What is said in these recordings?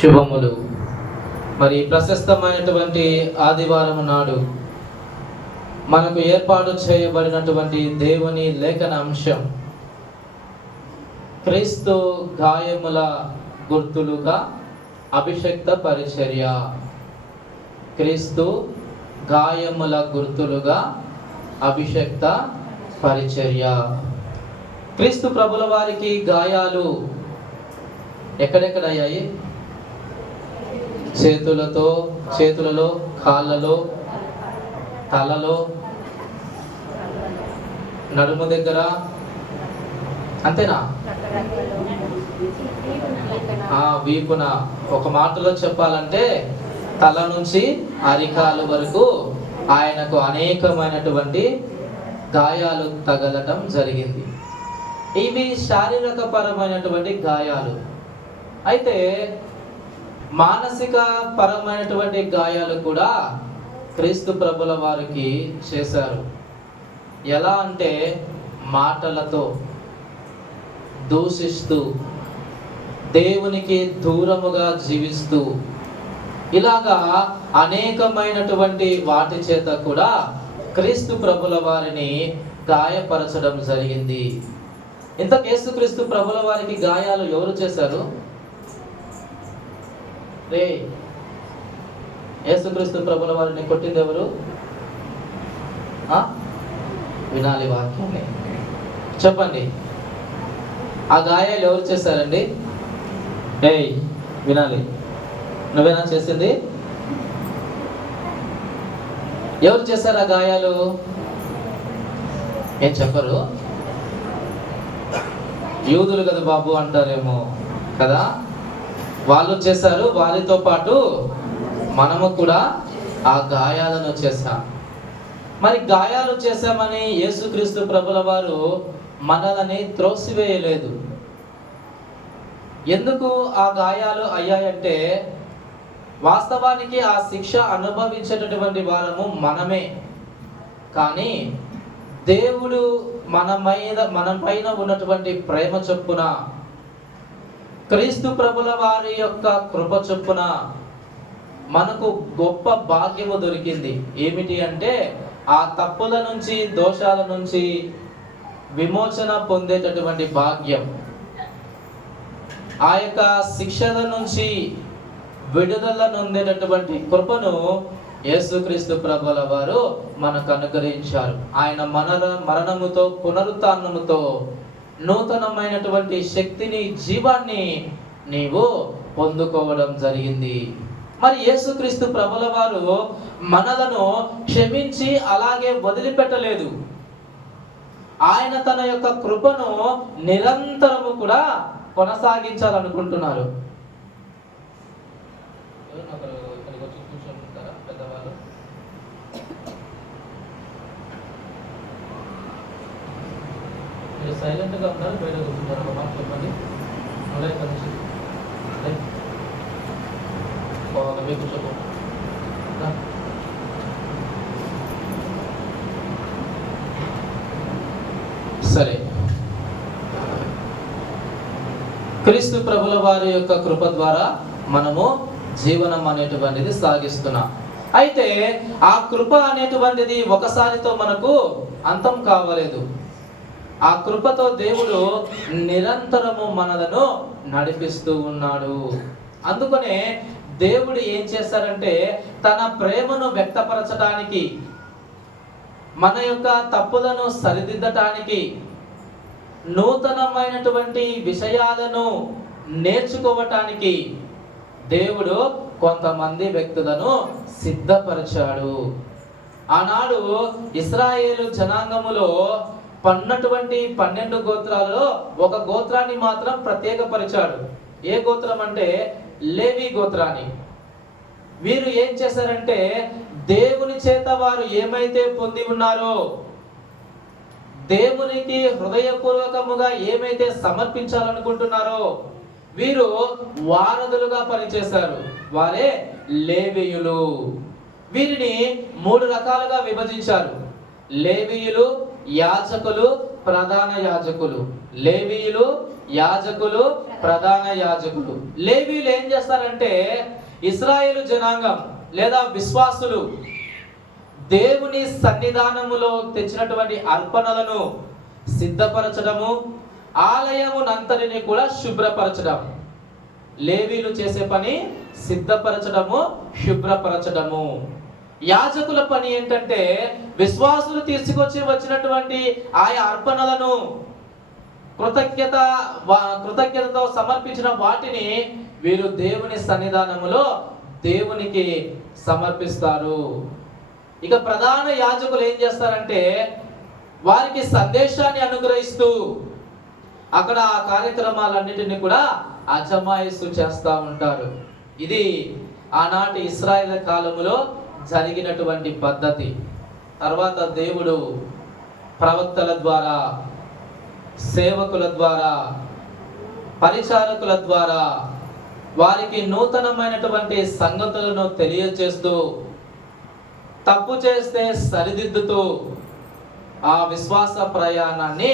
శుభములు. మరి ప్రశస్తమైనటువంటి ఆదివారం నాడు మనకు ఏర్పాటు చేయబడినటువంటి దేవుని లేఖన అంశం క్రీస్తు గాయముల గుర్తులుగా అభిషక్త పరిచర్య. క్రీస్తు గాయముల గుర్తులుగా అభిషక్త పరిచర్య. క్రీస్తు ప్రభుల వారికి గాయాలు ఎక్కడెక్కడయ్యాయి? చేతులలో, కాళ్ళలో, తలలో, నడుము దగ్గర, అంతేనా? వీపున. ఒక మాటలో చెప్పాలంటే తల నుంచి అరికాలు వరకు ఆయనకు అనేకమైనటువంటి గాయాలు తగలటం జరిగింది. ఇవి శారీరక పరమైనటువంటి గాయాలు. అయితే మానసిక పరమైనటువంటి గాయాలు కూడా క్రీస్తు ప్రభుల వారికి చేశారు. ఎలా అంటే మాటలతో దూషిస్తూ, దేవునికి దూరముగా జీవిస్తూ, ఇలాగా అనేకమైనటువంటి వాటి చేత కూడా క్రీస్తు ప్రభుల వారిని గాయపరచడం జరిగింది. ఇంత యేసుక్రీస్తు ప్రభుల వారికి గాయాలు ఎవరు చేశారు? యేసుక్రీస్తు ప్రభుల వారిని కొట్టింది ఎవరు? వినాలి వాక్యాన్ని, చెప్పండి. ఆ గాయాలు ఎవరు చేశారండి? వినాలి. నువ్వేనా చేసింది? ఎవరు చేశారు ఆ గాయాలు? ఏం చెప్పరు? యూదులు కదా బాబు అంటారేమో కదా, వాళ్ళు చేశారు. వారితో పాటు మనము కూడా ఆ గాయాలను చేశాం. మరి గాయాలు చేశామని యేసుక్రీస్తు ప్రభుల వారు మనల్ని త్రోసివేయలేదు. ఎందుకు ఆ గాయాలు అయ్యాయంటే, వాస్తవానికి ఆ శిక్ష అనుభవించేటటువంటి వారము మనమే. కానీ దేవుడు మన పైన ఉన్నటువంటి ప్రేమ చొప్పున, క్రీస్తు ప్రభుల వారి యొక్క కృప చొప్పున మనకు గొప్ప భాగ్యము దొరికింది. ఏమిటి అంటే, ఆ తప్పుల నుంచి, దోషాల నుంచి విమోచన పొందేటటువంటి భాగ్యం. ఆ యొక్క శిక్షల నుంచి విడుదల నొందేటటువంటి కృపను యేసుక్రీస్తు ప్రభుల వారు మనకు అనుగ్రహించారు. ఆయన మరణముతో, పునరుత్థానముతో నూతనమైనటువంటి శక్తిని, జీవాన్ని నీవు పొందుకోవడం జరిగింది. మరి యేసుక్రీస్తు ప్రభుల వారు మనలను క్షమించి అలాగే వదిలిపెట్టలేదు. ఆయన తన యొక్క కృపను నిరంతరము కూడా కొనసాగించాలనుకుంటున్నారు. సైలెంట్గా ఉన్నారు, బయట కూర్చుంటారు. ఒక మాట చెప్పండి. కూర్చోకో. సరే, క్రీస్తు ప్రభుల వారి యొక్క కృప ద్వారా మనము జీవనం అనేటువంటిది సాగిస్తున్నాం. అయితే ఆ కృప అనేటువంటిది ఒకసారితో మనకు అంతం కావలేదు. ఆ కృపతో దేవుడు నిరంతరము మనలను నడిపిస్తూ ఉన్నాడు. అందుకనే దేవుడు ఏం చేశారంటే, తన ప్రేమను వ్యక్తపరచడానికి, మన యొక్క తప్పులను సరిదిద్దటానికి, నూతనమైనటువంటి విషయాలను నేర్చుకోవటానికి దేవుడు కొంతమంది వ్యక్తులను సిద్ధపరిచాడు. ఆనాడు ఇశ్రాయేలు జనాంగములో 12 గోత్రాలలో ఒక గోత్రాన్ని మాత్రం ప్రత్యేకపరిచాడు. ఏ గోత్రం అంటే లేవి గోత్రాన్ని. వీరు ఏం చేశారంటే, దేవుని చేత వారు ఏమైతే పొంది ఉన్నారో, దేవునికి హృదయపూర్వకముగా ఏమైతే సమర్పించాలనుకుంటున్నారో, వీరు వారధులుగా పనిచేశారు. వారే లేవీయులు. వీరిని 3 రకాలుగా విభజించారు. లేవీయులు, యాజకులు, ప్రధాన యాజకులు. లేవీయులు యాజకులు, ప్రధాన యాజకులు. లేవీయులు ఏం చేస్తారంటే ఇశ్రాయేలు జనాంగం లేదా విశ్వాసులు దేవుని సన్నిధానములో తెచ్చినటువంటి అర్పణలను సిద్ధపరచడము, ఆలయమునంతటిని కూడా శుభ్రపరచడం. లేవీయులు చేసే పని సిద్ధపరచడము, శుభ్రపరచడము. యాజకుల పని ఏంటంటే విశ్వాసులు వచ్చినటువంటి ఆయా అర్పణలను కృతజ్ఞతతో సమర్పించిన వాటిని వీరు దేవుని సన్నిధానములో దేవునికి సమర్పిస్తారు. ఇక ప్రధాన యాజకులు ఏం చేస్తారంటే వారికి సందేశాన్ని అనుగ్రహిస్తూ అక్కడ ఆ కార్యక్రమాలన్నిటిని కూడా అజమాయిస్తూ చేస్తూ ఉంటారు. ఇది ఆనాటి ఇశ్రాయేలు కాలములో జరిగినటువంటి పద్ధతి. తర్వాత దేవుడు ప్రవక్తల ద్వారా, సేవకుల ద్వారా, పరిచారకుల ద్వారా వారికి నూతనమైనటువంటి సంగతులను తెలియజేస్తూ, తప్పు చేస్తే సరిదిద్దుతూ ఆ విశ్వాస ప్రయాణాన్ని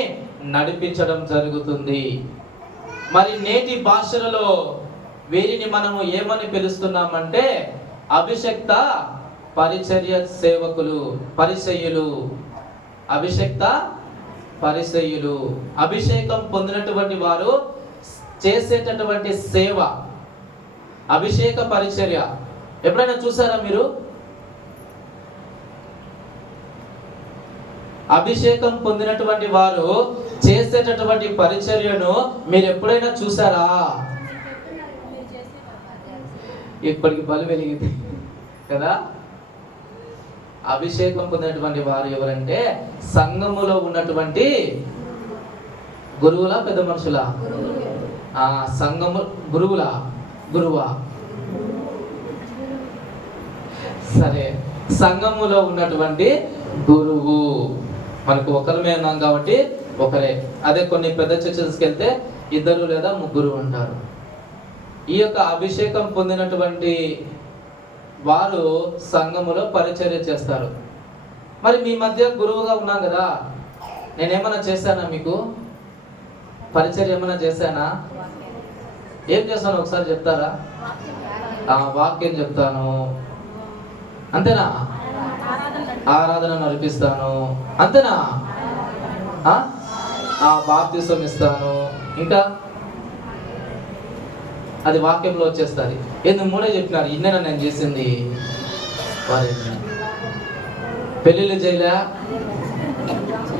నడిపించడం జరుగుతుంది. మరి నేటి భాషలలో వీరిని మనము ఏమని పిలుస్తున్నామంటే అభిషక్త పరిచర్య సేవకులు, పరిచర్యలు. అభిషక్త పరిచర్యలు, అభిషేకం పొందినటువంటి వారు చేసేటటువంటి సేవ అభిషేక పరిచర్య. ఎప్పుడైనా చూసారా మీరు? అభిషేకం పొందినటువంటి వారు చేసేటటువంటి పరిచర్యను మీరు ఎప్పుడైనా చూసారా? ఇప్పటికి బలి వెలిగింది కదా. అభిషేకం పొందినటువంటి వారు ఎవరంటే సంఘములో ఉన్నటువంటి గురువులా, పెద్ద మనుషులా? సంఘము గురువా? సరే, సంఘములో ఉన్నటువంటి గురువు. మనకు ఒకరిమే ఉన్నాం కాబట్టి ఒకరే. అదే కొన్ని పెద్ద చర్చలకు వెళ్తే ఇద్దరు లేదా ముగ్గురు ఉంటారు. ఈ యొక్క అభిషేకం పొందినటువంటి వారు సంఘములో పరిచర్య చేస్తారు. మరి మీ మధ్య గురువుగా ఉన్నాం కదా, నేనేమన్నా చేశానా? మీకు పరిచర్య ఏమైనా చేశానా? ఏం చేస్తాను ఒకసారి చెప్తారా? వాక్యం చెప్తాను, అంతేనా? ఆరాధన నడిపిస్తాను, అంతేనా? బాప్తిసం ఇస్తాను, ఇంకా అది వాక్యంలో వచ్చేస్తుంది. ఎందుకు మూడే చెప్పినారు, ఇన్నేనా నేను చేసింది? పెళ్ళిళ్ళు చేయలే,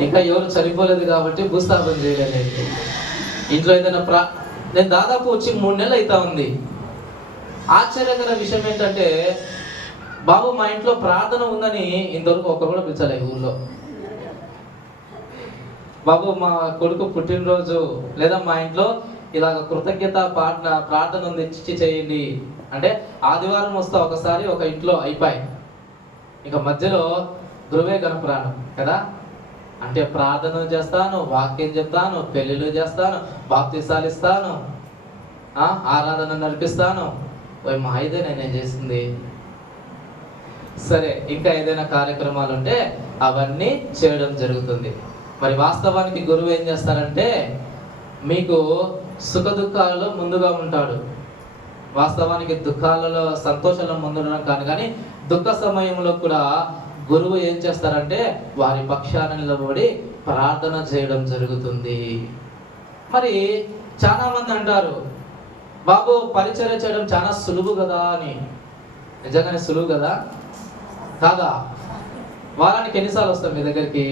ఇంకా ఎవరు చనిపోలేదు కాబట్టి భూస్థాపన చేయలేదు. ఇంట్లో ఏదైనా నేను దాదాపు వచ్చి 3 నెలలు అవుతా ఉంది. ఆశ్చర్యకర విషయం ఏంటంటే బాబు మా ఇంట్లో ప్రార్థన ఉందని ఇంతవరకు ఒకరు కూడా పిలిచలే ఊళ్ళో. బాబు మా కొడుకు పుట్టినరోజు లేదా మా ఇంట్లో ఇలాగ కృతజ్ఞత ప్రార్థన ఉంది, ఇచ్చి చేయండి అంటే ఆదివారం వస్తా ఒకసారి ఒక ఇంట్లో అయిపోయి, ఇక మధ్యలో గురువే గణపురాణం కదా. అంటే ప్రార్థన చేస్తాను, వాక్యం చెప్తాను, పెళ్ళిళ్ళు చేస్తాను, బాప్తిసాలు ఇస్తాను, ఆరాధన నడిపిస్తాను. మా ఇదే నేనేం చేసింది. సరే, ఇంకా ఏదైనా కార్యక్రమాలు ఉంటే అవన్నీ చేయడం జరుగుతుంది. మరి వాస్తవానికి గురువు ఏం చేస్తారంటే మీకు సుఖ దుఃఖాలలో ముందుగా ఉంటాడు. వాస్తవానికి దుఃఖాలలో, సంతోషాలలో ముందుండడం కాదు, కానీ దుఃఖ సమయంలో కూడా గురువు ఏం చేస్తారంటే వారి పక్షాన నిలబడి ప్రార్థన చేయడం జరుగుతుంది. మరి చాలా మంది అంటారు, బాబు పరిచర్య చేయడం చాలా సులువు కదా అని. నిజంగానే సులువు కదా కాదా? వారానికి ఎన్నిసార్లు వస్తాం మీ దగ్గరికి?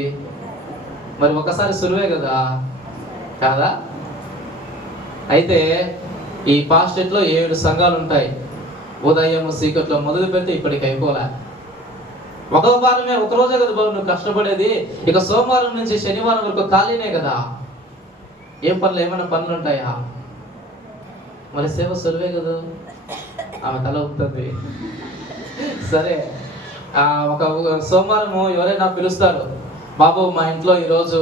మరి ఒకసారి సులువే కదా కాదా? అయితే ఈ పాస్టెట్లో 7 సంఘాలు ఉంటాయి. ఉదయం సీకట్లో మొదలు పెడితే ఇప్పటికి అయిపోలే. ఒక వారమే, ఒక రోజే కదా బాబు నువ్వు కష్టపడేది. ఇక సోమవారం నుంచి శనివారం వరకు ఖాళీనే కదా. ఏం పనులు, ఏమైనా పనులు ఉంటాయా? మరి సేవ సులువే కదా. ఆమె తల ఊపుతుంది. సరే, ఒక సోమవారము ఎవరైనా పిలుస్తారు, బాబు మా ఇంట్లో ఈరోజు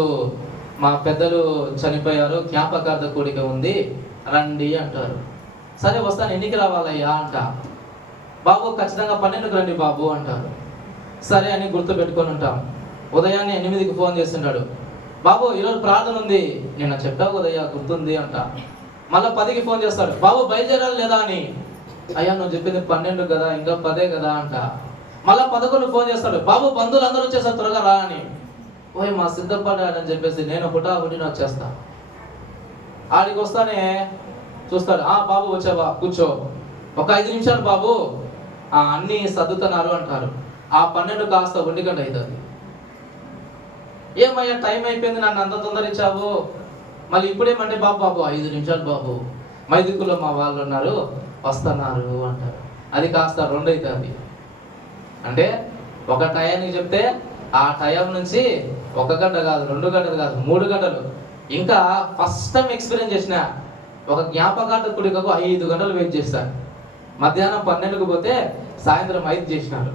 మా పెద్దలు చనిపోయారు, జ్ఞాపకార్థ కూడిక ఉంది రండి అంటారు. సరే వస్తాను, ఎన్నికి రావాలయ్యా అంట. బాబు ఖచ్చితంగా 12కి రండి బాబు అంటారు. సరే అని గుర్తు పెట్టుకొని ఉంటాం. ఉదయాన్నే 8కి ఫోన్ చేస్తుంటాడు, బాబు ఈరోజు ప్రార్థన ఉంది, నేను చెప్పావు కదయ్యా గుర్తుంది అంట. మళ్ళీ 10కి ఫోన్ చేస్తాడు, బాబు బయలుదేరాలి లేదా అని. అయ్యా నువ్వు చెప్పింది 12 కదా, ఇంకా 10 కదా అంట. మళ్ళీ 11 ఫోన్ చేస్తాడు, బాబు బంధువులు అందరూ వచ్చేసారు త్వరగా రా అని. ఓయ్ మా సిద్ధపడ్డాడని చెప్పేసి నేను హుటాహుటిన వచ్చేస్తా. ఆడికి వస్తానే చూస్తాడు, బాబు వచ్చావా కూర్చో, ఒక 5 నిమిషాలు బాబు, అన్నీ సర్దుతున్నారు అంటారు. ఆ 12 కాస్త 1 గంట అవుతుంది. ఏమయ్యా టైం అయిపోయింది, నన్ను అంత తొందరించావు, మళ్ళీ ఇప్పుడేమంటే బాబు 5 నిమిషాలు బాబు, మైదుకుల్లో మా వాళ్ళు ఉన్నారు వస్తున్నారు అంటారు. అది కాస్త 2 అవుతుంది. అంటే ఒక టయానికి చెప్తే ఆ టైం నుంచి 1 గంట కాదు, 2 గంటలు కాదు, 3 గంటలు. ఇంకా ఫస్ట్ టైం ఎక్స్పీరియన్స్ చేసిన ఒక జ్ఞాపకార్థకుడికకు 5 గంటలు వెయిట్ చేశాను. మధ్యాహ్నం 12కు పోతే సాయంత్రం 5 చేసినారు.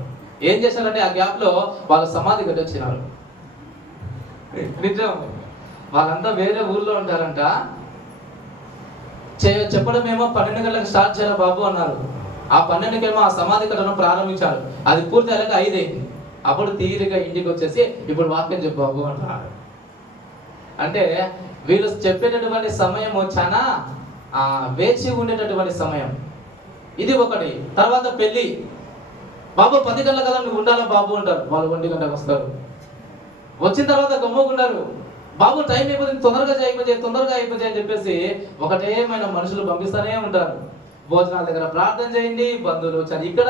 ఏం చేశారంటే ఆ గ్యాప్లో వాళ్ళు సమాధి కట్టొచ్చినారు. నిజం, వాళ్ళంతా వేరే ఊర్లో ఉంటారంట. చెప్పడమేమో 12 గంటలకు స్టార్ట్ చేయాలి బాబు అన్నారు. ఆ 12కేమో ఆ సమాధి కట్టడం ప్రారంభించారు. అది పూర్తి అయ్యాక 5 అయింది. అప్పుడు తీరిగా ఇంటికి వచ్చేసి ఇప్పుడు వాక్యం చెప్పు బాబు అంటున్నారు. అంటే వీళ్ళు చెప్పేటటువంటి సమయము చాలా వేచి ఉండేటటువంటి సమయం. ఇది ఒకటి. తర్వాత పెళ్ళి, బాబు 10 గంటల కదా నువ్వు ఉండాలా బాబు అంటారు. వాళ్ళు 1 గంటకు వస్తారు. వచ్చిన తర్వాత గమ్ముకున్నారు, బాబు టైం అయిపోతుంది, తొందరగా అయిపోతాయి అని చెప్పేసి ఒకటేమైనా మనుషులు పంపిస్తూనే ఉంటారు. భోజనాల దగ్గర ప్రార్థన చేయండి, బంధువులు వచ్చారు ఇక్కడ,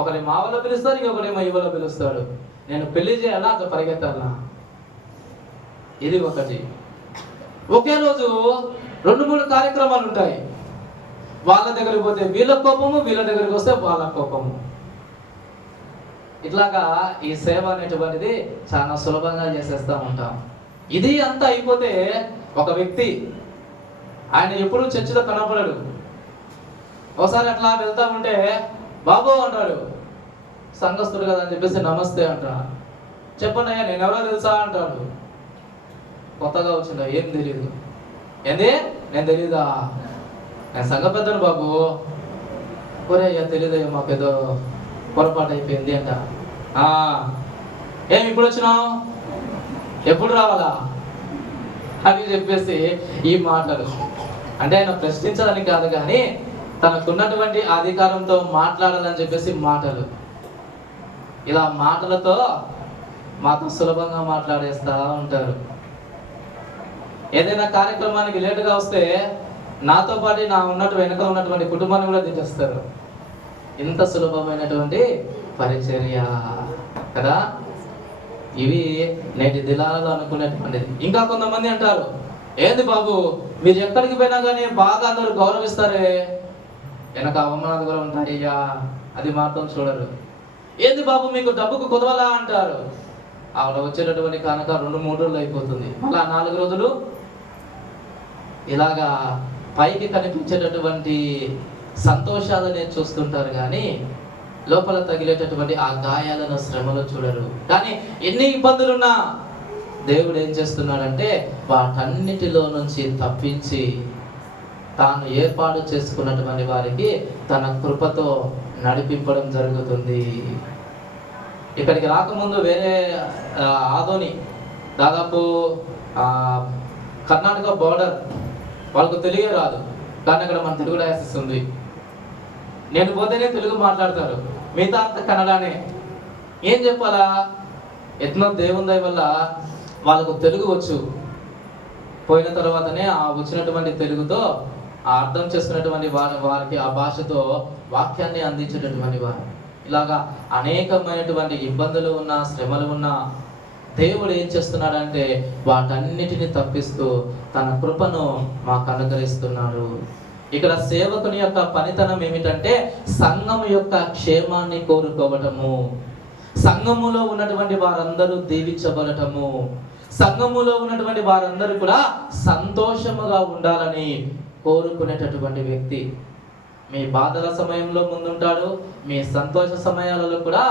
ఒకరి మా వల్ల పిలుస్తారు, ఇంకొకరేమో ఈ వల్ల పిలుస్తాడు. నేను పెళ్లి చేయాలా అట్లా పరిగెత్తాలా? ఇది ఒకటి. ఒకే రోజు 2-3 కార్యక్రమాలు ఉంటాయి. వాళ్ళ దగ్గరికి పోతే వీళ్ళ కోపము, వీళ్ళ దగ్గరికి వస్తే వాళ్ళ కోపము. ఇట్లాగా ఈ సేవ అనేటువంటిది చాలా సులభంగా చేసేస్తూ ఉంటాం. ఇది అంతా అయిపోతే ఒక వ్యక్తి, ఆయన ఎప్పుడూ చర్చిలో కనపడడు. ఒకసారి అట్లా వెళ్తా ఉంటే బాబు అంటాడు, సంఘస్థుడు కదా అని చెప్పేసి నమస్తే అంటా. చెప్పండి అయ్యా నేను ఎవరో తెలుసా అంటాడు. కొత్తగా వచ్చిందా? ఏం తెలియదు. ఏంది నేను తెలీదా? నేను సంఘ పెద్దను బాబు. ఒరే అయ్యా తెలియదయ్యా, మాకేదో పొరపాటు అయిపోయింది అంట. ఏమి ఇప్పుడు వచ్చినావు, ఎప్పుడు రావాలా అని చెప్పేసి ఈ మాటలు. అంటే ఆయన ప్రశ్నించడానికి కాదు కానీ తనకున్నటువంటి అధికారంతో మాట్లాడాలని చెప్పేసి మాటలు. ఇలా మాటలతో మాతో సులభంగా మాట్లాడేస్తూ ఉంటారు. ఏదైనా కార్యక్రమానికి లేటుగా వస్తే నాతో పాటు వెనక ఉన్నటువంటి కుటుంబాన్ని కూడా తీసేస్తారు. ఇంత సులభమైనటువంటి పరిచర్య కదా. ఇవి నేటి దినాలలో అనుకునేటువంటిది. ఇంకా కొంతమంది అంటారు, ఏంది బాబు మీరు ఎక్కడికి పోయినా కానీ బాగా అందరూ గౌరవిస్తారే, వెనక అవమానాలు కూడా ఉంటాయ్యా, అది మాత్రం చూడరు. ఏంది బాబు మీకు డబ్బుకు కుదవలా అంటారు. ఆవిడ వచ్చేటటువంటి కనుక 2-3 రోజులు అయిపోతుంది, అలా 4 రోజులు. ఇలాగా పైకి కనిపించేటటువంటి సంతోషాలనే చూస్తుంటారు కానీ లోపల తగిలేటటువంటి ఆ గాయాలను, శ్రమలు చూడరు. కానీ ఎన్ని ఇబ్బందులున్నా దేవుడు ఏం చేస్తున్నాడంటే వాటన్నిటిలో నుంచి తప్పించి తాను ఏర్పాటు చేసుకున్నటువంటి వారికి తన కృపతో నడిపించడం జరుగుతుంది. ఇక్కడికి రాకముందు వేరే ఆదోని, దాదాపు కర్ణాటక బోర్డర్, వాళ్ళకు తెలుగే రాదు కానీ అక్కడ మన తెలుగు డయాసిస్ ఉంది. నేను పోతేనే తెలుగు మాట్లాడతారు, మిగతా అంత కన్నడనే. ఏం చెప్పాలా? ఎట్నో దేవుని దయ వల్ల వాళ్ళకు తెలుగు వచ్చు. పోయిన తర్వాతనే ఆ వచ్చినటువంటి తెలుగుతో ఆ అర్థం చేసుకున్నటువంటి వారికి ఆ భాషతో వాక్యాన్ని అందించేటటువంటి వారు. ఇలాగా అనేకమైనటువంటి ఇబ్బందులు ఉన్నా, శ్రమలు ఉన్నా దేవుడు ఏం చేస్తున్నాడంటే వాటన్నిటిని తప్పిస్తూ తన కృపను మాకు అనుగ్రహిస్తున్నాడు. ఇక్కడ సేవకుని యొక్క పనితనం ఏమిటంటే సంఘము యొక్క క్షేమాన్ని కోరుకోవటము, సంఘములో ఉన్నటువంటి వారందరూ దీవించబడటము, సంఘములో ఉన్నటువంటి వారందరూ కూడా సంతోషముగా ఉండాలని కోరుకునేటటువంటి వ్యక్తి. మీ బాధల సమయంలో ముందుంటాడు, మీ సంతోష సమయాలలో కూడా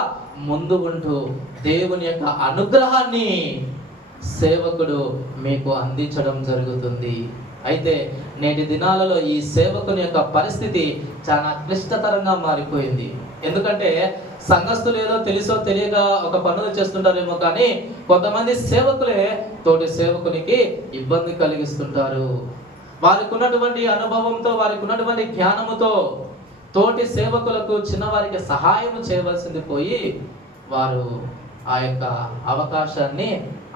ముందు ఉంటూ దేవుని యొక్క అనుగ్రహాన్ని సేవకుడు మీకు అందించడం జరుగుతుంది. అయితే నేటి దినాలలో ఈ సేవకుని యొక్క పరిస్థితి చాలా క్లిష్టతరంగా మారిపోయింది. ఎందుకంటే సంఘస్థులు ఏదో తెలుసో తెలియక ఒక పనులు చేస్తుంటారేమో, కానీ కొంతమంది సేవకులే తోటి సేవకునికి ఇబ్బంది కలిగిస్తుంటారు. వారికి ఉన్నటువంటి అనుభవంతో, వారికి ఉన్నటువంటి జ్ఞానముతో తోటి సేవకులకు, చిన్నవారికి సహాయం చేయవలసింది పోయి వారు ఆ యొక్క అవకాశాన్ని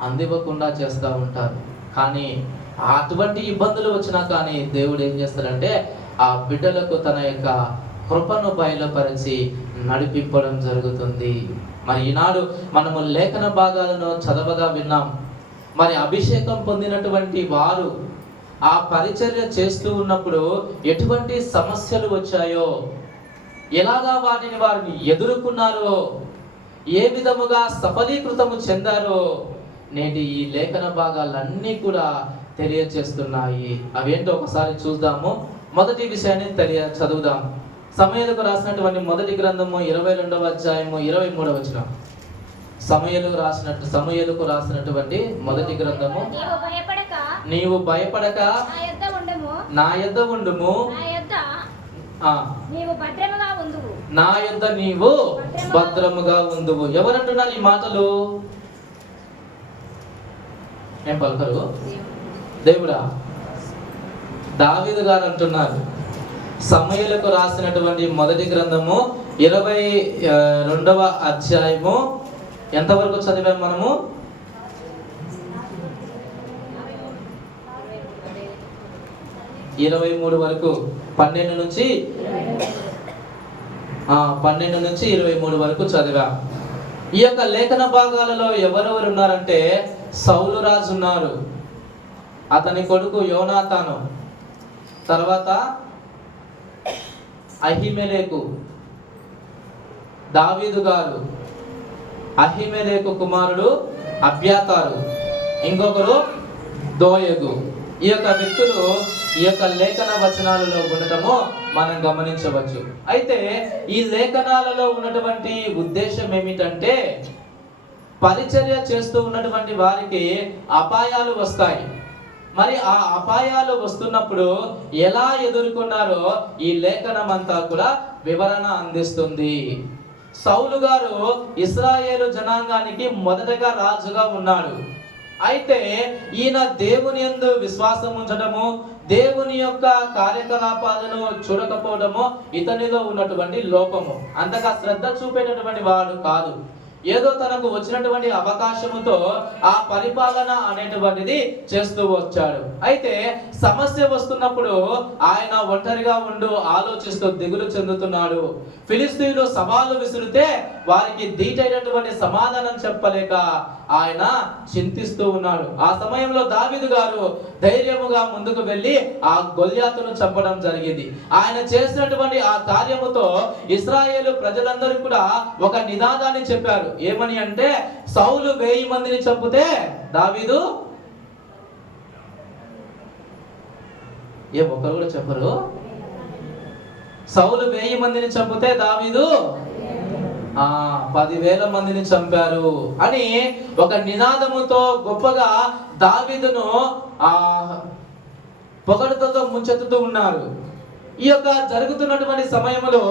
అందివ్వకుండా చేస్తూ ఉంటారు. కానీ అటువంటి ఇబ్బందులు వచ్చినా కానీ దేవుడు ఏం చేస్తాడంటే ఆ బిడ్డలకు తన యొక్క కృపను బయలుపరిచి నడిపింపడం జరుగుతుంది. మరి ఈనాడు మనము లేఖన భాగాలను చదవగా విన్నాం. మరి అభిషేకం పొందినటువంటి వారు ఆ పరిచర్య చేస్తూ ఉన్నప్పుడు ఎటువంటి సమస్యలు వచ్చాయో, ఎలాగా వాటిని వారిని ఎదుర్కొన్నారో, ఏ విధముగా సఫలీకృతము చెందారో నేటి ఈ లేఖన భాగాలన్నీ కూడా తెలియచేస్తున్నాయి. అవేంటో ఒకసారి చూద్దాము. మొదటి విషయాన్ని చదువుదాం. సమూయేలుకు రాసినటువంటి మొదటి గ్రంథము 22వ అధ్యాయము 23వ వచనం. సమూయేలుకు రాసినటువంటి మొదటి గ్రంథము. నీవు భయపడక నా యొద్ద ఉండుము, నా యొద్ద నీవు భద్రముగా ఉందువు. ఎవరంటున్నారు ఈ మాటలు? ఏం పలుకరు? దేవుడా? దావీదు గారు అంటున్నారు. సమూయేలుకు రాసినటువంటి మొదటి గ్రంథము 22వ అధ్యాయము ఎంతవరకు చదివాం మనము? 23 వరకు, 12 నుంచి 23 వరకు చదివా. ఈ యొక్క లేఖన భాగాలలో ఎవరెవరు ఉన్నారంటే సౌలు రాజు ఉన్నారు, అతని కొడుకు యోనాతాను, తర్వాత అహిమెలెకు, దావీదు గారు, అహిమెలెకు కుమారుడు అబ్యాతారు, ఇంకొకరు దోయగు. ఈ యొక్క వ్యక్తులు ఈ యొక్క లేఖన వచనాలలో ఉండటము మనం గమనించవచ్చు. అయితే ఈ లేఖనాలలో ఉన్నటువంటి ఉద్దేశం ఏమిటంటే పరిచర్య చేస్తూ ఉన్నటువంటి వారికి అపాయాలు వస్తాయి. మరి ఆ అపాయాలు వస్తున్నప్పుడు ఎలా ఎదుర్కొన్నారో ఈ లేఖనం అంతా కూడా వివరణ అందిస్తుంది. సౌలు గారు ఇశ్రాయేలు జనాంగానికి మొదటగా రాజుగా ఉన్నాడు. అయితే ఈయన దేవుని యందు విశ్వాసం ఉంచడము, దేవుని యొక్క కార్యకలాపాలను చూడకపోవడము ఇతనిలో ఉన్నటువంటి లోపము. అంతగా శ్రద్ధ చూపేటటువంటి వాడు కాదు. ఏదో తనకు వచ్చినటువంటి అవకాశముతో ఆ పరిపాలన అనేటువంటిది చేస్తూ వచ్చాడు. అయితే సమస్య వస్తున్నప్పుడు ఆయన ఒంటరిగా ఉంటూ ఆలోచిస్తూ దిగులు చెందుతున్నాడు. ఫిలిస్తీయులు సవాలు విసిరితే వారికి ధీటైనటువంటి సమాధానం చెప్పలేక ఆయన చింతిస్తూ ఉన్నాడు. ఆ సమయంలో దావీదు గారు ధైర్యముగా ముందుకు వెళ్ళి ఆ గొల్యాతును చంపడం జరిగింది. ఆయన చేసినటువంటి ఆ కార్యముతో ఇశ్రాయేలు ప్రజలందరూ కూడా ఒక నినాదాన్ని చెప్పారు. ఏమని అంటే, సౌలు 1000 మందిని చంపితే దావీదు ఒకరు కూడా చెప్పరు. సౌలు 1000 మందిని చంపితే దావీదు 10,000 మందిని చంపారు అని ఒక నినాదముతో గొప్పగా దావీదును పొగడుతో ముంచెత్తుతూ ఉన్నారు. ఈ యొక్క జరుగుతున్నటువంటి సమయంలో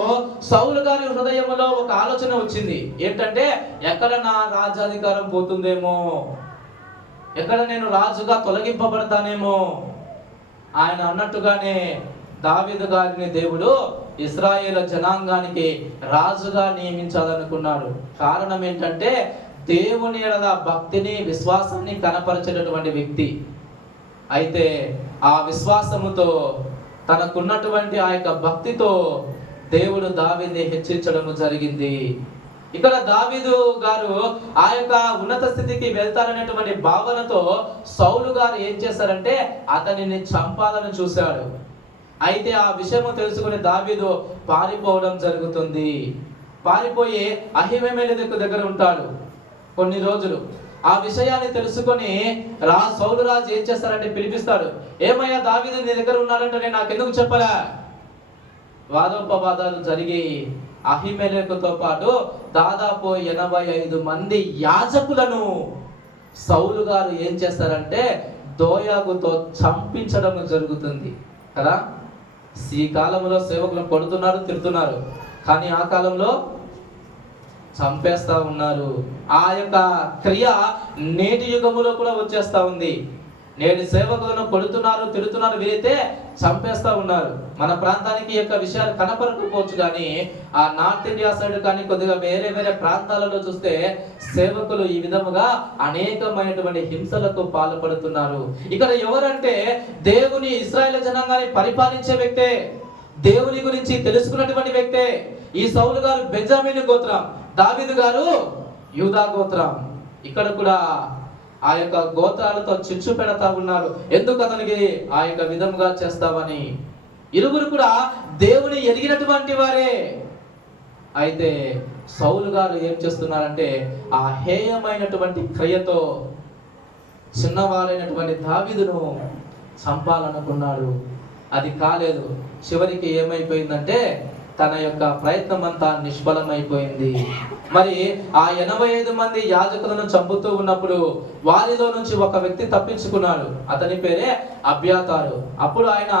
సౌలు గారి హృదయంలో ఒక ఆలోచన వచ్చింది. ఏంటంటే, ఎక్కడ నా రాజ్యాధికారం పోతుందేమో, ఎక్కడ నేను రాజుగా తొలగింపబడతానేమో. ఆయన అన్నట్టుగానే దావీదు గారిని దేవుడు ఇశ్రాయేలు జనాంగానికి రాజుగా నియమించాలనుకున్నాడు. కారణం ఏంటంటే, దేవుని యెడల భక్తిని, విశ్వాసాన్ని కనపరిచేటటువంటి వ్యక్తి. అయితే ఆ విశ్వాసముతో, తనకున్నటువంటి ఆ యొక్క భక్తితో దేవుడు దావీదుని హెచ్చించడం జరిగింది. ఇక్కడ దావీదు గారు ఆ యొక్క ఉన్నత స్థితికి వెళ్తారనేటువంటి భావనతో సౌలు గారు ఏం చేశారంటే అతనిని చంపాలని చూశాడు. అయితే ఆ విషయము తెలుసుకుని దావీదు పారిపోవడం జరుగుతుంది. పారిపోయి అహిమెలెకు దగ్గర ఉంటాడు కొన్ని రోజులు. ఆ విషయాన్ని తెలుసుకొని సౌలు రాజు ఏం చేస్తారంటే పిలిపిస్తాడు. ఏమయ్యా, దావీదు నీ దగ్గర ఉన్నాడంటే నేను నాకెందుకు చెప్పలే? వాదోపవాదాలు జరిగి అహిమెలెకుతో పాటు దాదాపు 85 మంది యాజకులను సౌలు గారు ఏం చేస్తారంటే దోయాగుతో చంపించడం జరుగుతుంది కదా. ఈ కాలంలో సేవకులను కొడుతున్నారు, తిడుతున్నారు. కానీ ఆ కాలంలో చంపేస్తా ఉన్నారు. ఆ యొక్క క్రియ నేటి యుగములో కూడా వచ్చేస్తా ఉంది. నేటి సేవకులను కొడుతున్నారు, తిడుతున్నారు, వీరైతే చంపేస్తా ఉన్నారు. మన ప్రాంతానికి ఈ యొక్క విషయాలు కనపడకపోవచ్చు, కానీ ఆ నార్త్ ఇండియా సైడ్ కానీ కొద్దిగా వేరే వేరే ప్రాంతాలలో చూస్తే సేవకులు ఈ విధముగా అనేకమైనటువంటి హింసలకు పాల్పడుతున్నారు. ఇక్కడ ఎవరంటే దేవుని ఇశ్రాయేలు జనాంగాన్ని పరిపాలించే వ్యక్తే, దేవుని గురించి తెలుసుకున్నటువంటి వ్యక్తే. ఈ సౌలు గారు బెంజామిన్ గోత్రం, దావీదు గారు యూదా గోత్రం. ఇక్కడ కూడా ఆ యొక్క గోత్రాలతో చిచ్చు పెడతా ఉన్నారు. ఎందుకు అతనికి ఆ యొక్క విధముగా చేస్తావని. ఇరువురు కూడా దేవుని ఎరిగినటువంటి వారే. అయితే సౌలు గారు ఏం చేస్తున్నారంటే ఆ హేయమైనటువంటి క్రియతో చిన్నవారైనటువంటి దావీదును చంపాలనుకున్నాడు. అది కాలేదు. చివరికి ఏమైపోయిందంటే తన యొక్క ప్రయత్నం అంతా నిష్ఫలమైపోయింది. మరి ఆ 85 మంది యాజకులను చంపుతూ ఉన్నప్పుడు వారిలో నుంచి ఒక వ్యక్తి తప్పించుకున్నాడు. అతని పేరే అబ్యాతారు. అప్పుడు ఆయన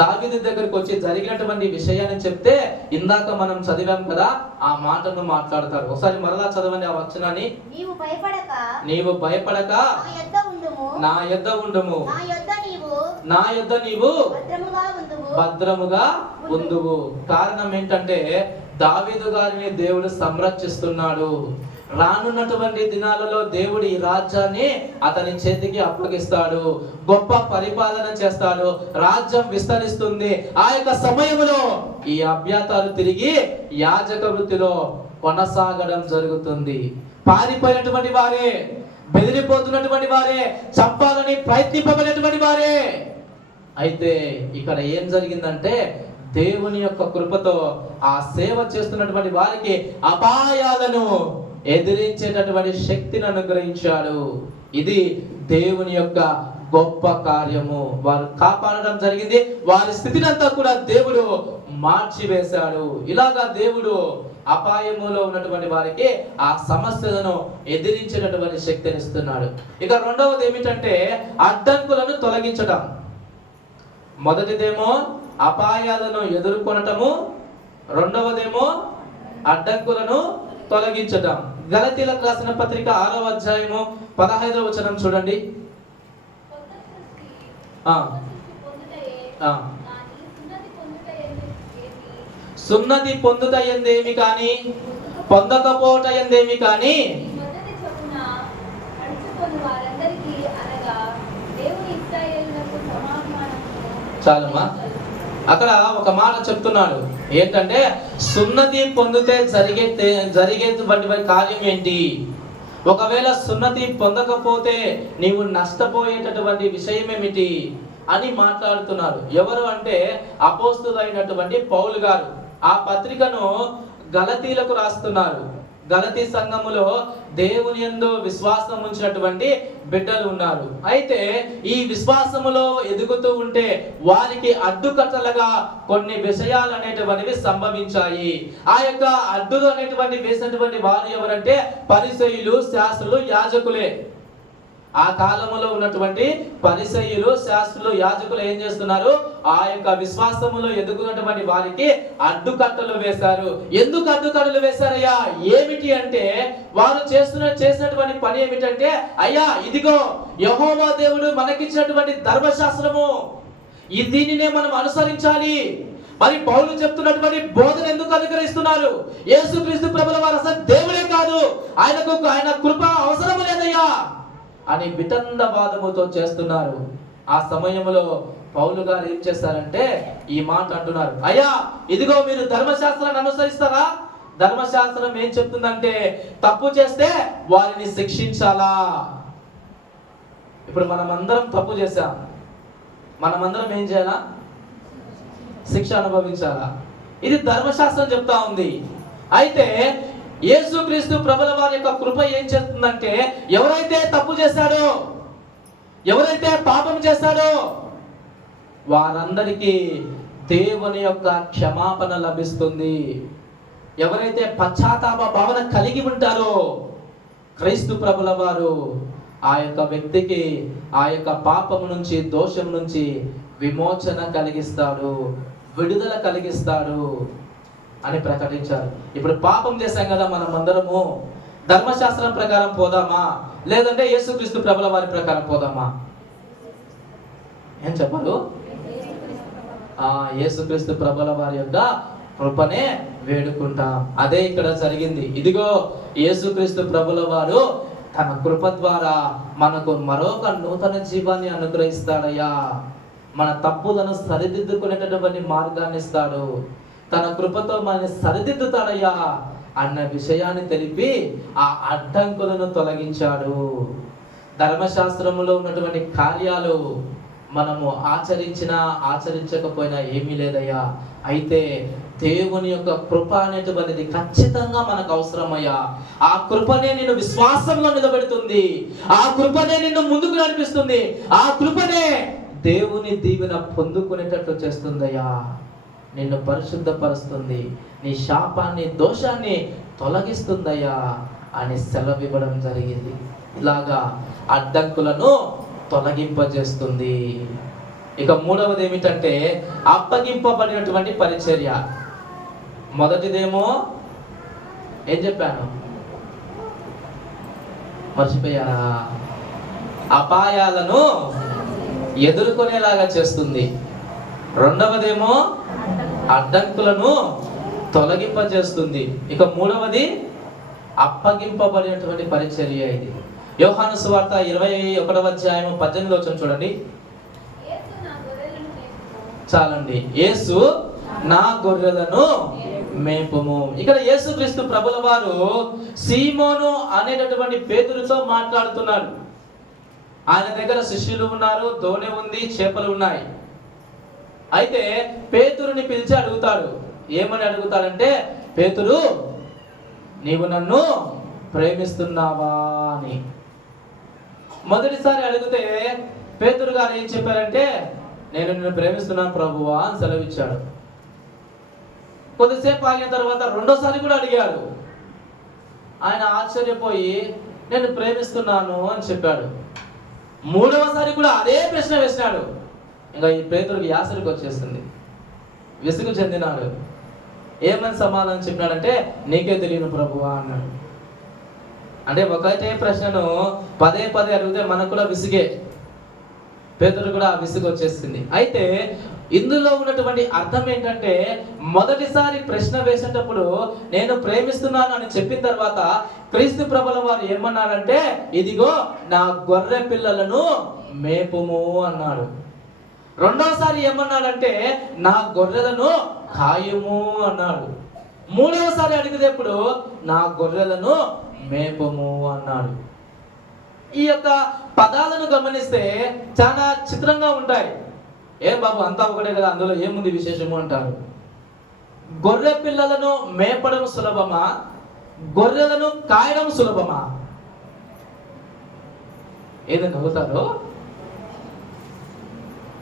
దావీదు దగ్గరికి వచ్చి జరిగినటువంటి విషయాన్ని చెప్తే ఇందాక మనం చదివాం కదా, ఆ మాటను మాట్లాడతారు. ఒకసారి మరలా చదవండి ఆ వచనాన్ని. నీవు భయపడక నా యొద్ద ఉండుము, నా యొద్ద నీవు భద్రముగా ఉందువు. కారణం ఏంటంటే దావీదు గారిని దేవుడు సంరక్షిస్తున్నాడు. రానున్నటువంటి దినాలలో దేవుడు ఈ రాజ్యాన్ని అతని చేతికి అప్పగిస్తాడు. గొప్ప పరిపాలన చేస్తాడు. రాజ్యం విస్తరిస్తుంది. ఆ యొక్క సమయంలో ఈ అబ్యాతారు తిరిగి యాజక వృత్తిలో కొనసాగడం జరుగుతుంది. పారిపోయినటువంటి వారే, బెదిరిపోతున్నటువంటి వారే, చంపాలని ప్రయత్నింపబడినటువంటి వారే. అయితే ఇక్కడ ఏం జరిగిందంటే దేవుని యొక్క కృపతో ఆ సేవ చేస్తున్నటువంటి వారికి అపాయాలను ఎదిరించేటటువంటి శక్తిని అనుగ్రహించాడు. ఇది దేవుని యొక్క గొప్ప కార్యము. వారు కాపాడడం జరిగింది. వారి స్థితిని అంతా కూడా దేవుడు మార్చివేశాడు. ఇలాగా దేవుడు అపాయములో ఉన్నటువంటి వారికి ఆ సమస్యలను ఎదిరించేటటువంటి శక్తిని ఇస్తున్నాడు. ఇక రెండవది ఏమిటంటే అడ్డంకులను తొలగించడం. మొదటిదేమో అపాయాలను ఎదుర్కొనటము, రెండవదేమో అడ్డంకులను తొలగించటం. గలతీలకు రాసిన పత్రిక 6వ అధ్యాయము 15వ వచనం చూడండి. సున్నతి పొందుట ఎందేమి కానీ పొందకపోవట ఎందేమి కానీ చాలమ్మా. అక్కడ ఒక మాట చెప్తున్నాడు ఏంటంటే సున్నతి పొందితే జరిగేటువంటి కార్యం ఏంటి, ఒకవేళ సున్నతి పొందకపోతే నీవు నష్టపోయేటటువంటి విషయం ఏమిటి అని మాట్లాడుతున్నారు. ఎవరు అంటే అపోస్తులైనటువంటి పౌలు గారు. ఆ పత్రికను గలతీలకు రాస్తున్నారు. గలతీ సంఘములో దేవుని యందు విశ్వాసం ఉంచినటువంటి బిడ్డలు ఉన్నారు. అయితే ఈ విశ్వాసములో ఎదుగుతూ ఉంటే వారికి అడ్డుకట్టలుగా కొన్ని విషయాలు అనేటువంటివి సంభవించాయి. ఆ యొక్క అడ్డులు అనేటువంటి వేసినటువంటి వారు ఎవరంటే పరిసయ్యులు, శాస్త్రులు, యాజకులే. ఆ కాలంలో ఉన్నటువంటి పరిసయ్యులు, శాస్త్రులు, యాజకులు ఏం చేస్తున్నారు, ఆ యొక్క విశ్వాసములో ఎదుగుతున్నటువంటి వారికి అడ్డుకట్టలు వేశారు. ఎందుకు అడ్డుకట్టలు వేశారయ్యా? ఏమిటి అంటే వారు చేసినటువంటి పని ఏమిటంటే, అయ్యా ఇదిగో యెహోవా దేవుడు మనకిచ్చినటువంటి ధర్మశాస్త్రము, దీనినే మనం అనుసరించాలి. మరి పౌలు చెప్తున్నటువంటి బోధన ఎందుకు అనుగ్రహిస్తున్నారు? యేసుక్రీస్తు ప్రభుల వారు అసలు దేవుడే కాదు, ఆయన కృప అవసరం లేదయ్యా అని వితండవాదముతో చేస్తున్నారు. ఆ సమయంలో పౌలు గారు ఏం చేస్తారంటే ఈ మాట అంటున్నారు, అయ్యా ఇదిగో మీరు ధర్మశాస్త్రాన్ని అనుసరిస్తారా? ధర్మశాస్త్రం ఏం చెప్తుందంటే తప్పు చేస్తే వారిని శిక్షించాలా. ఇప్పుడు మనమందరం తప్పు చేశాం, మనమందరం ఏం చేయాలా? శిక్ష అనుభవించాలా. ఇది ధర్మశాస్త్రం చెప్తా ఉంది. అయితే యేసుక్రీస్తు ప్రభుల వారి యొక్క కృప ఏం చేస్తుందంటే ఎవరైతే తప్పు చేశాడో, ఎవరైతే పాపం చేశాడో వారందరికీ దేవుని యొక్క క్షమాపణ లభిస్తుంది. ఎవరైతే పశ్చాత్తాప భావన కలిగి ఉంటారో క్రీస్తు ప్రభుల వారు ఆ యొక్క వ్యక్తికి ఆ యొక్క పాపం నుంచి, దోషం నుంచి విమోచన కలిగిస్తాడు, విడుదల కలిగిస్తాడు. అని ప్రకటించారు. ఇప్పుడు పాపం చేశాం కదా మనం అందరము, ధర్మశాస్త్రం ప్రకారం పోదామా లేదంటే యేసుక్రీస్తు ప్రభుల వారి ప్రకారం పోదామా? ఏం చెప్పారు? యేసుక్రీస్తు ప్రభుల వారి యొక్క కృపనే వేడుకుంటాం. అదే ఇక్కడ జరిగింది. ఇదిగో యేసుక్రీస్తు ప్రభుల వారు తన కృప ద్వారా మనకు మరొక నూతన జీవాన్ని అనుగ్రహిస్తాడయ్యా. మన తప్పులను సరిదిద్దుకునేటటువంటి మార్గాన్ని ఇస్తాడు. తన కృపతో మనల్ని సరిదిద్దుతాడయ్యా అన్న విషయాన్ని తెలిపి ఆ అడ్డంకులను తొలగించాడు. ధర్మశాస్త్రములో ఉన్నటువంటి కార్యాలు మనము ఆచరించినా ఆచరించకపోయినా ఏమీ లేదయ్యా. అయితే దేవుని యొక్క కృప అనేటువంటిది ఖచ్చితంగా మనకు అవసరమయ్యా. ఆ కృపనే నిన్ను విశ్వాసంలో నిలబెడుతుంది. ఆ కృపనే నిన్ను ముందుకు నడిపిస్తుంది. ఆ కృపనే దేవుని దీవెన పొందుకునేటట్లు చేస్తుందయ్యా. నిన్ను పరిశుద్ధపరుస్తుంది. నీ శాపాన్ని దోషాన్ని తొలగిస్తుందయ్యా అని సెలవివ్వడం జరిగింది. ఇలాగా అడ్డంకులను తొలగింపజేస్తుంది. ఇక మూడవది ఏమిటంటే అప్పగింపబడినటువంటి పరిచర్య. మొదటిదేమో ఏం చెప్పాను? మర్చిపోయారా? అపాయాలను ఎదుర్కొనేలాగా చేస్తుంది. రెండవదేమో అడ్డంకులను తొలగింపజేస్తుంది. ఇక మూడవది అప్పగింపబడినటువంటి పరిచర్య. ఇది యోహాను సువార్త 21వ అధ్యాయం 18వ వచనం చూడండి. చాలండి. యేసు నా గొర్రెలను మేపుము. ఇక్కడ యేసుక్రీస్తు ప్రభుల వారు సీమోను అనేటటువంటి పేతురుతో మాట్లాడుతున్నాడు. ఆయన దగ్గర శిష్యులు ఉన్నారు, దోణి ఉంది, చేపలు ఉన్నాయి. అయితే పేతురుని పిలిచి అడుగుతాడు. ఏమని అడుగుతాడంటే, పేతురు నీవు నన్ను ప్రేమిస్తున్నావా అని. మొదటిసారి అడిగితే పేతురు గారు ఏం చెప్పారంటే, నేను నిన్ను ప్రేమిస్తున్నాను ప్రభువా అని సెలవిచ్చాడు. కొద్దిసేపు ఆగిన తర్వాత రెండోసారి కూడా అడిగాడు. ఆయన ఆశ్చర్యపోయి నేను ప్రేమిస్తున్నాను అని చెప్పాడు. మూడవసారి కూడా అదే ప్రశ్న వేసినాడు. ఇంకా ఈ పేతురుకి యాసరికి వచ్చేస్తుంది, విసుగు చెందినాడు. ఏమని సమాధానం చెప్పినాడంటే, నీకే తెలియను ప్రభువా అన్నాడు. అంటే ఒకటే ప్రశ్నను పదే పదే అడిగితే మనకు కూడా విసిగే. పేతురు కూడా ఆ విసుగు వచ్చేసింది. అయితే ఇందులో ఉన్నటువంటి అర్థం ఏంటంటే, మొదటిసారి ప్రశ్న వేసేటప్పుడు నేను ప్రేమిస్తున్నాను అని చెప్పిన తర్వాత క్రీస్తు ప్రభుల వారు ఏమన్నారంటే, ఇదిగో నా గొర్రె పిల్లలను మేపుము అన్నాడు. రెండోసారి ఏమన్నాడంటే, నా గొర్రెలను కాయుము అన్నాడు. మూడవసారి అడిగినప్పుడు నా గొర్రెలను మేపుము అన్నాడు. ఈ యొక్క పదాలను గమనిస్తే చాలా చిత్రంగా ఉంటాయి. ఏం బాబు అంతా ఒకటే కదా, అందులో ఏముంది విశేషము అంటారు. గొర్రె పిల్లలను మేపడం సులభమా, గొర్రెలను కాయడం సులభమా? ఏది నవ్వుతారు?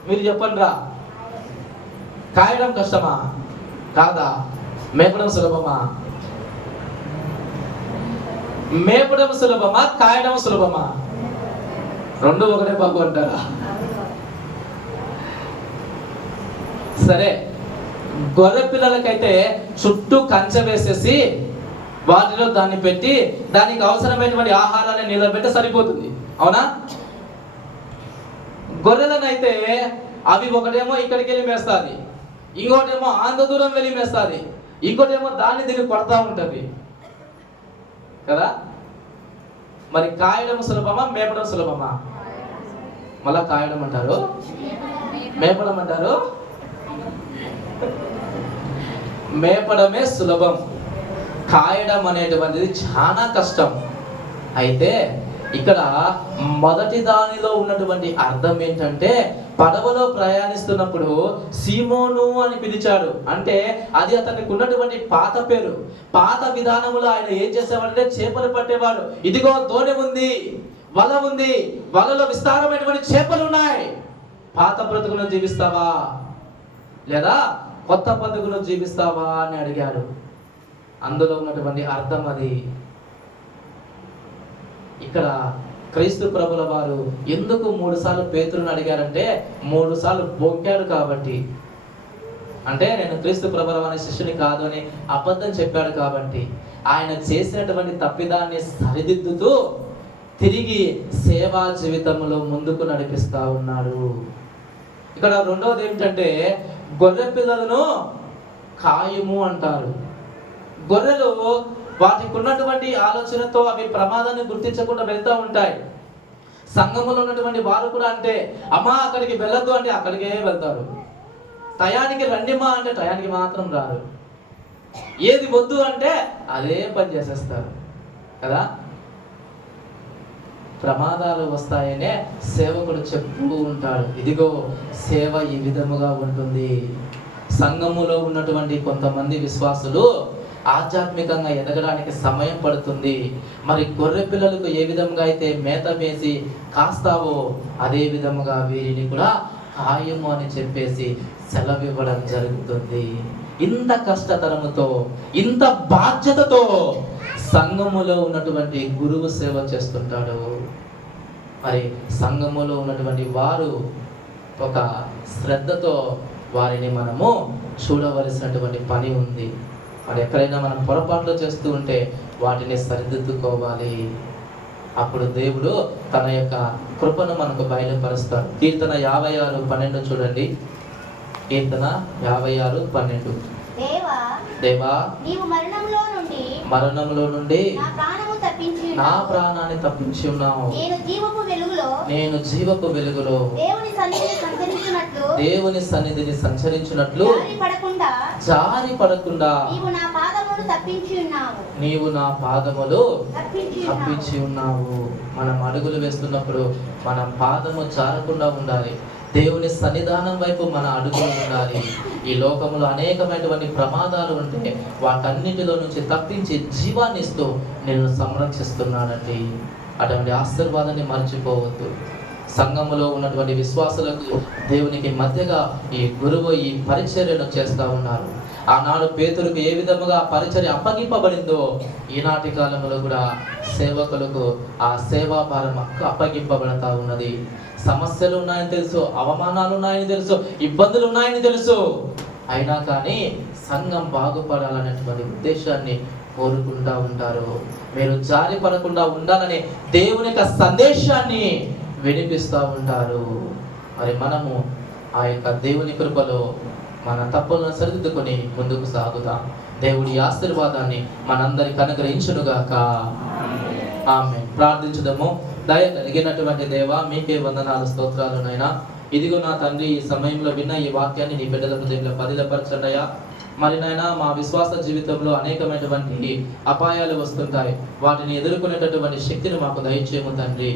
మీరు చెప్పండి రా. కాయడం కష్టమా కాదా? మేపడం సులభమా? మేపడం సులభమా కాయడం సులభమా? రెండు ఒకటే బాబు అంటారా? సరే, గొర్రె పిల్లలకైతే చుట్టూ కంచె వేసేసి వాటిలో దాన్ని పెట్టి దానికి అవసరమైనటువంటి ఆహారాన్ని నిలబెట్టి సరిపోతుంది, అవునా? గొర్రెలనైతే అవి ఒకటేమో ఇక్కడికి వెళ్ళి మేస్తుంది, ఇంకోటేమో అంత దూరం వెళ్ళి మేస్తుంది, ఇంకోటేమో దాన్ని దీన్ని కొడతా ఉంటుంది కదా. మరి కాయడం సులభమా మేపడం సులభమా? మళ్ళా కాయడం అంటారు, మేపడం అంటారు. మేపడమే సులభం, కాయడం అనేటువంటిది చాలా కష్టం. అయితే ఇక్కడ మొదటి దానిలో ఉన్నటువంటి అర్థం ఏంటంటే, పడవలో ప్రయాణిస్తున్నప్పుడు సీమోను అని పిలిచాడు. అంటే అది అతనికి ఉన్నటువంటి పాత పేరు. పాత విధానంలో ఆయన ఏం చేసేవాడంటే చేపలు పట్టేవాడు. ఇదిగో దోణి ఉంది, వల ఉంది, వలలో విస్తారమైనటువంటి చేపలు ఉన్నాయి. పాత బ్రతుకును జీవిస్తావా లేదా కొత్త బ్రతుకును జీవిస్తావా అని అడిగాడు. అందులో ఉన్నటువంటి అర్థం అది. ఇక్కడ క్రీస్తు ప్రభుల వారు ఎందుకు 3 సార్లు పేతురుని అడిగారంటే, 3 సార్లు బొంకాడు కాబట్టి. అంటే నేను క్రీస్తు ప్రభువు అనే శిష్యుని కాదు అని అబద్ధం చెప్పాడు కాబట్టి ఆయన చేసినటువంటి తప్పిదాన్ని సరిదిద్దుతూ తిరిగి సేవా జీవితంలో ముందుకు నడిపిస్తా ఉన్నాడు. ఇక్కడ రెండవది ఏమిటంటే గొర్రె పిల్లలను కాయము అంటారు. గొర్రెలు వాటికి ఉన్నటువంటి ఆలోచనతో అవి ప్రమాదాన్ని గుర్తించకుండా వెళ్తూ ఉంటాయి. సంఘములో ఉన్నటువంటి వారు కూడా అంటే అమ్మా అక్కడికి వెళ్ళొద్దు అంటే అక్కడికే వెళ్తారు. టయానికి రండిమా అంటే టయానికి మాత్రం రారు. ఏది వద్దు అంటే అదే పని చేసేస్తారు కదా. ప్రమాదాలు వస్తాయనే సేవకుడు చెప్తూ ఉంటాడు, ఇదిగో సేవ ఈ విధముగా ఉంటుంది. సంఘములో ఉన్నటువంటి కొంతమంది విశ్వాసులు ఆధ్యాత్మికంగా ఎదగడానికి సమయం పడుతుంది. మరి గొర్రె పిల్లలకు ఏ విధంగా అయితే మేత వేసి కాస్తావో అదే విధముగా వీరిని కూడా కాయము అని చెప్పేసి సెలవివ్వడం జరుగుతుంది. ఇంత కష్టతరముతో ఇంత బాధ్యతతో సంఘములో ఉన్నటువంటి గురువు సేవ చేస్తుంటాడు. మరి సంఘములో ఉన్నటువంటి వారు ఒక శ్రద్ధతో వారిని మనము చూడవలసినటువంటి పని ఉంది. మరి ఎక్కడైనా మనం పొరపాట్లు చేస్తూ ఉంటే వాటిని సరిదిద్దుకోవాలి. అప్పుడు దేవుడు తన యొక్క కృపను మనకు బయలుపరుస్తాడు. కీర్తన 56:12 చూడండి. కీర్తన 56:12. దేవా నీవు మరణంలో నుండి నా ప్రాణాన్ని తప్పించి ఉన్నావు. నేను జీవపు వెలుగులో దేవుని సన్నిధిని సంచరించినట్లు జారి పడకుండా నీవు నా పాదములు తప్పించి ఉన్నావు. మనం అడుగులు వేస్తున్నప్పుడు మన పాదము జారకుండా ఉండాలి. దేవుని సన్నిధానం వైపు మన అడుగులు ఉండాలి. ఈ లోకంలో అనేకమైనటువంటి ప్రమాదాలు ఉంటే వాటన్నిటిలో నుంచి తప్పించి జీవాన్ని ఇస్తూ నిన్ను సంరక్షిస్తున్నాడండి. అటువంటి ఆశీర్వాదాన్ని మర్చిపోవద్దు. సంఘములో ఉన్నటువంటి విశ్వాసులకు దేవునికి మధ్యగా ఈ గురువు ఈ పరిచర్యను చేస్తూ ఉన్నారు. ఆనాడు పేతురుకు ఏ విధముగా పరిచర్య అప్పగింపబడిందో ఈనాటి కాలంలో కూడా సేవకులకు ఆ సేవా భారం అప్పగింపబడతా ఉన్నది. సమస్యలు ఉన్నాయని తెలుసు, అవమానాలు ఉన్నాయని తెలుసు, ఇబ్బందులు ఉన్నాయని తెలుసు. అయినా కానీ సంఘం బాగుపడాలనేటువంటి ఉద్దేశాన్ని కోరుకుంటూ ఉంటారు. మీరు జారి పడకుండా ఉండాలని దేవుని యొక్క సందేశాన్ని వినిపిస్తూ ఉంటారు. మరి మనము ఆ యొక్క దేవుని కృపలో మన తప్పులను సరిదిద్దుకొని ముందుకు సాగుతాం. దేవుడి ఆశీర్వాదాన్ని మనందరికి అనుగ్రహించునుగాక. ఆమేన్. ప్రార్థించుదాము. దయ కలిగినటువంటి దేవా, మీకే వందనాలు, స్తోత్రాలు నైనా. ఇదిగో నా తండ్రి, ఈ సమయంలో విన్న ఈ వాక్యాన్ని నీ బిడ్డల హృదయంలో పదిలపరచండియా. మరి నాయనా, మా విశ్వాస జీవితంలో అనేకమైనటువంటి అపాయాలు వస్తుంటాయి. వాటిని ఎదుర్కొనేటటువంటి శక్తిని మాకు దయచేయము తండ్రి.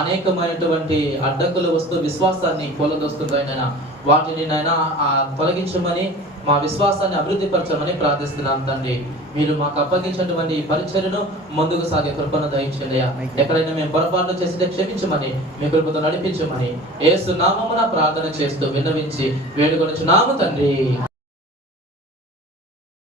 అనేకమైనటువంటి అడ్డంకులు వస్తూ విశ్వాసాన్ని కూలదొస్తుంటాయి నాయనా. వాటిని నాయనా తొలగించమని, మా విశ్వాసాన్ని అభివృద్ధి పరచమని ప్రార్థిస్తున్నాం తండ్రి. మీరు మాకు అప్పగించినటువంటి ఈ పరిచర్యను ముందుకు సాగే కృపను దయచేయండి. ఎక్కడైనా మేము పొరపాట్లు చేస్తే క్షమించమని, మీ కృపతో నడిపించమని యేసు నామమున ప్రార్థన చేస్తూ విన్నవించి వేడుకొనుచున్నాము తండ్రి.